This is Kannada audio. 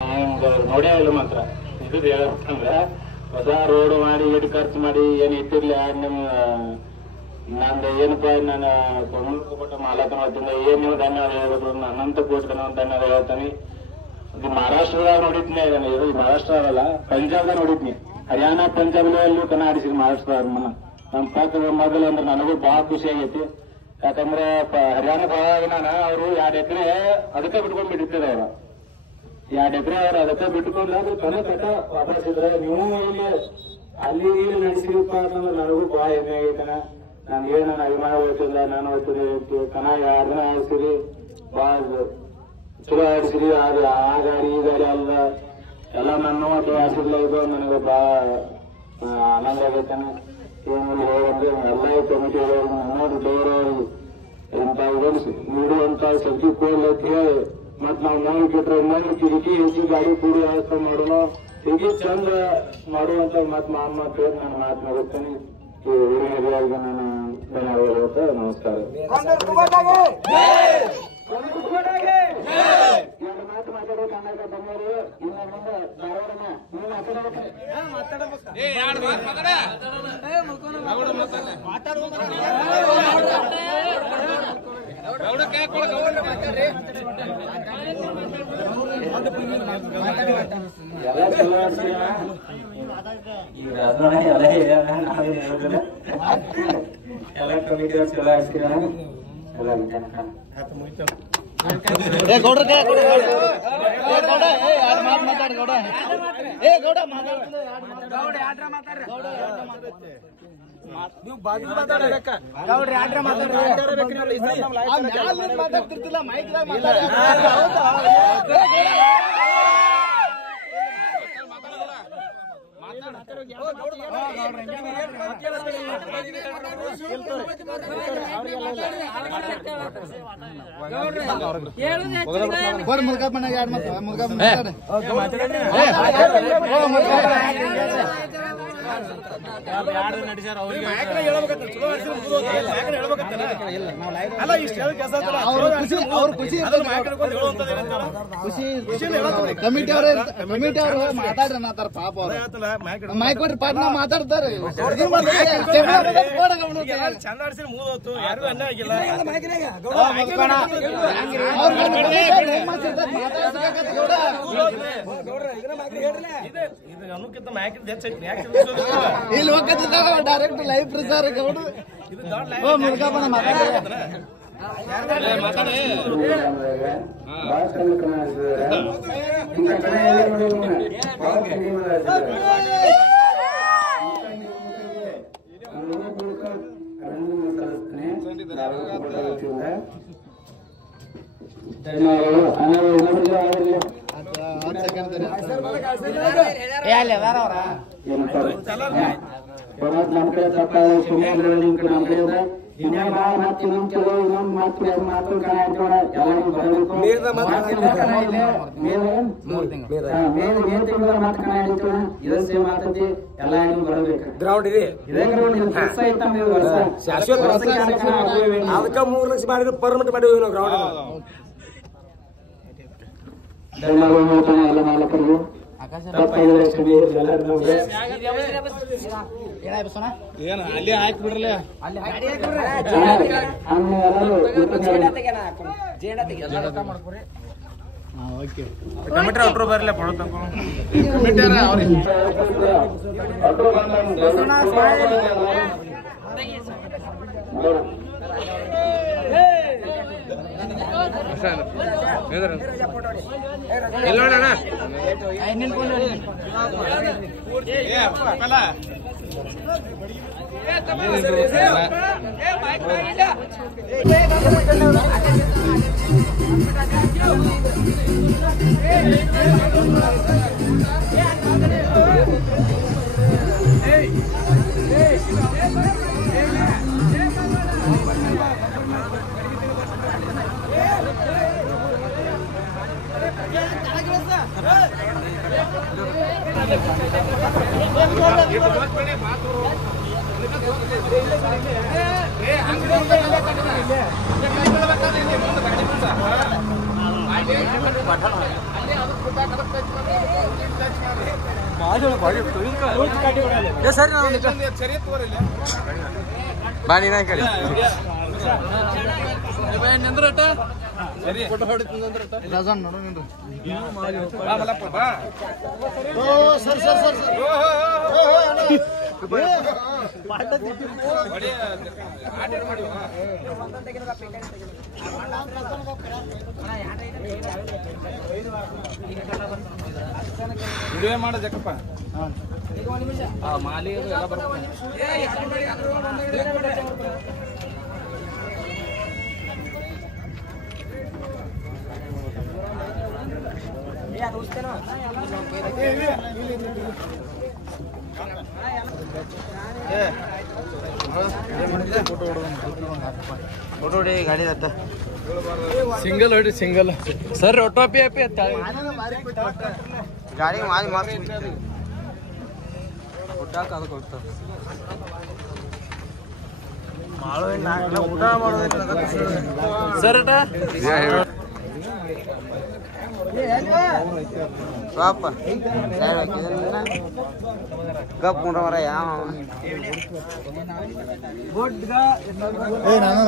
ನೋಡೇ ಇಲ್ಲ ಮಾತ್ರ ಇದು ಹೇಳ್ಬೇಕಂದ್ರ ಹೊಸ ರೋಡ್ ಮಾಡಿ ಎಷ್ಟು ಖರ್ಚು ಮಾಡಿ ಏನ್ ಇಟ್ಟಿರ್ಲಿ ನಿಮ್ ನಂದು ಏನಪ್ಪಾ ನಾನು ಕೊಟ್ಟ ಮಾಲಕನ ವತಿಯಿಂದ ಏನ್ ನೀವು ಧನ್ಯವಾದ ಹೇಳ್ಬೇಕು ಅನಂತ ಕೋಟಿ ಧನ್ಯವಾದ ಹೇಳ್ತಾನೆ. ಇದು ಮಹಾರಾಷ್ಟ್ರದಾಗ ನೋಡಿದ್ನಿ, ಇದು ಮಹಾರಾಷ್ಟ್ರ ಅಲ್ಲ ಪಂಜಾಬ್ದಾಗ ನೋಡಿದ್ನಿ. ಹರಿಯಾಣ ಪಂಜಾಬ್ನಲ್ಲೂ ಕನ ಆಡಿಸಿದ್ ಮಹಾರಾಷ್ಟ್ರ ನಮ್ಮ ಪಕ್ಕ ಮೊದಲು ಅಂದ್ರೆ ನನಗೂ ಬಹಳ ಖುಷಿ ಆಗೈತಿ. ಯಾಕಂದ್ರೆ ಹರಿಯಾಣ ಭಾಗ ಅವ್ರು 2 ಎಕರೆ ಅದಕ್ಕೆ ಬಿಟ್ಕೊಂಡ್ ಬಿಟ್ಟಿರ್ತಾರೆ ಅವ್ರ 2 ಎಕರೆ ಅವ್ರು ಅದಕ್ಕೆ ಬಿಟ್ಕೊಂಡ್ರೆ ಅದ್ರ ಕಟ ವಾಪಸ್ ಇದ್ರೆ ನೀವು ಇಲ್ಲಿ ಅಲ್ಲಿ ಇಲ್ಲಿ ನಡೆಸಿರಪ್ಪ ಅಂತಂದ್ರೆ ನನಗೂ ಬಹಳ ಹೆಮ್ಮೆ ಆಗೈತನ. ನಾನು ಏನ್ ನಾನು ಅಭಿಮಾನ ಹೋಗ್ತಿಲ್ಲ, ನಾನು ಹೋಗ್ತೀನಿ ಕನ 2 ದಿನ ಆಡಿಸಿರಿ ಬಹಳ ಚಲೋ ಆಡಿಸಿರಿ. ಆ ಗಾಡಿ ಈ ಗಾಡಿ ಅಲ್ಲ ಎಲ್ಲ ನನ್ನ ಮತ್ತು ಆಶೀರ್ವಾದ ನನಗೆ ಬಹಳ ಆನಂದ ಆಗೈತಾನೆ. ಏನು ಹೇಳಂದ್ರೆ ಎಲ್ಲ ಕಮಿಟಿ ನೋಡಿ ದೇವರವರು ಇಂಥ ನೀಡುವಂತ ಶಕ್ತಿ ಕೊಡ್ಲಂತ ಹೇಳಿ ಮತ್ ನಾವು ನೋವು ಕೆಟ್ರೆ ಇನ್ನೊಂದು ಕಿರಿಕಿ ಹೆಚ್ಚಿ ಗಾಡಿ ಕೂಡಿ ವ್ಯವಸ್ಥೆ ಮಾಡೋಣ ಹೀಗೆ ಚಂದ ಮಾಡುವಂತ ಮತ್ ಮಾತು ನಾನು ಮಾತನಾಡುತ್ತೇನೆ. ಹಿರಿಯರಿಗೆ ನಾನು ಧನ್ಯವಾದ ಹೇಳ್ತಾ ನಮಸ್ಕಾರ. ಎರಡು ಮಾತು ಮಾತಾಡೋ ಕನ್ನಡ ಬಂದವರು ಇನ್ನೊಂದು ಧಾರವಾಡನ ನೀವು ಎಲ್ಲ ಚಲೋ ಈ ರಾಜಧಾನಿ ಎಲ್ಲ ಕಮಿಟಿ ಚಲೋ ಆಡ್ಸಿರ ನೀವು ಬಾಜು ಮಾತಾಡಬೇಕ ಗೌಡ್ರಿ ಆಡ್ರ ಮಾತಾಡ್ತಿರ್ತಿಲ್ಲ ಮೈಕ್ದಾಗ ಮುಲ್ಕಪ್ಪಣ್ಣ ಕಮಿಟಿ ಅವರು ಮಾತಾಡ್ರಿ ಅನ್ನತಾರ ಪಾಪ ಅವ್ರು ಮೈಕ್ ಕೊಟ್ರಿ ಪಾಪ ನಾವು ಮಾತಾಡ್ತಾರೆ ಚಂದ ಆಡಿಸಿ ಮುಗಿದೋತು ಯಾರಿಗೂ ಅನ್ನ ಆಗಿಲ್ಲ. ಇಲ್ಲಿ ಹೋಗ್ತಿದ್ದ ಡೈರೆಕ್ಟ್ ಲೈವ್ ಪ್ರಸಾರ ಮುಲ್ಕಪ್ಪನ ಮಾತಾಡ್ತಾರೆ. ನಮ್ಮ ಕಡೆ ತಪ್ಪಾಗ ಸುಮ್ಮನೆ ನಿಮ್ ಕಡೆ ನಮ್ಮ ಕಡೆ ಇದೆ ಇನ್ನೇ ಭಾಳ ಮಾತು ಇನ್ನೊಂದು ಚಲೋ ಇನ್ನೊಂದು ಮಾತು ಮಾತು ಕಾಣ ಎಲ್ಲರಿಗೂ ಬರಬೇಕು. ಮೇ ತಿಂಗಳ ಮಾತು ಕಾಣ ಹಿಡಿತೋಣ ಇದೇ ಸೇಮ್ ಮಾತತಿ ಎಲ್ಲರಿಗೂ ಬರಬೇಕು. ಗ್ರೌಂಡ್ ಇದೆ ಇದೇ ಗ್ರೌಂಡ್ ವರ್ಷ ಐತ ವರ್ಷ ಶಾಶ್ವತ ಅದಕ್ಕೆ 3 ಲಕ್ಷ ಮಾಡಿದ್ರು ಪರ್ಮಿಟ್ ಮಾಡಿವಿ ನಾವು ಗ್ರೌಂಡ್. ಧನ್ಯವಾದ ಎಲ್ಲ ಮಾಲಕರಿಗೂ ಏನ ಅಲ್ಲಿ ಹಾಕಿ ಬಿಡ್ರಲ್ಲ ಕಮಿಟಿ ಒಟ್ರು ಬರ್ಲಿ ಪಠಣ ಬಾನಿ ನಾ ಕಡೆ ನಿಂದ್ರಟ ಫೋಟೋ ಹೊಡಿತಂದ್ರ ರಜಾನ್ ನೋಡು ನಿಂದ್ರು ಬಾ ಮಲಪ್ಪ ಬಾ ಓ ಸರ್ ಸರ್ ಸರ್ ಸರ್ ಪಾಟ ದಿಟ್ಟಿ ಹೊಡಿ ಆರ್ಡರ್ ಮಾಡಿ ವಿಡಿಯೋ ಮಾಡ ಜಕ್ಕಪ್ಪ ಆ ಮಾಲಿ ಎಲ್ಲ ಬರ್ತಾರೆ ಫೋಟೋ ಹೊಡಿ ಗಾಡಿ ಸಿಂಗಲ್ ಹೊಡಿ ಸಿಂಗಲ್ ಸರ್ ಒಟ್ಟೋಪಿ ಅಪ್ಪಿ ಗಾಡಿ ಮಾಲಿ ಮಾರ್ಕ್ಸ್ ಊಟಕ್ಕೆ ಅದಕ್ಕೆ ಹೋಗ್ತಾವ ಊಟ ಮಾಡೋದೈತೆ ಸರ್ ಪಾಪ ಗಪ್ ಕುಂಡ್ರ ಮರ ಯಾವ ನಾನು